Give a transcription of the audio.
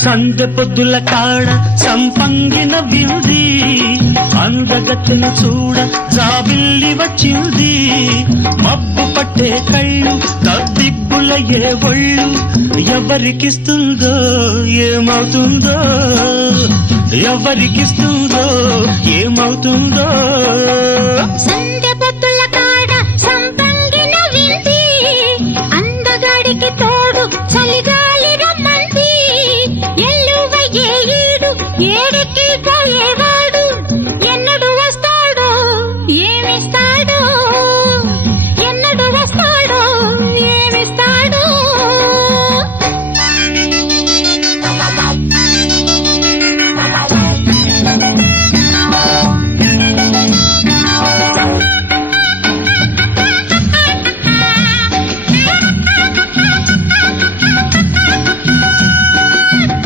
సందె పొద్దుల కాడ సంపంగిన బిల్ది అందగత్తెను చూడ జాబిల్లి వచ్చింది మబ్బు పట్టే కళ్ళు తద్దిబ్బుల ఏ ఒళ్ళు ఎవరికిస్తుందో ఏమవుతుందో ఎవరికిస్తుందో ఏమవుతుందో సందె పొద్దుల కాడ సంపంగిన బిల్ది అందగాడికి తోడు చలిగాలి రమ్మంది ఎల్లువ ఏ ఈడు ఏడికి పోయేవా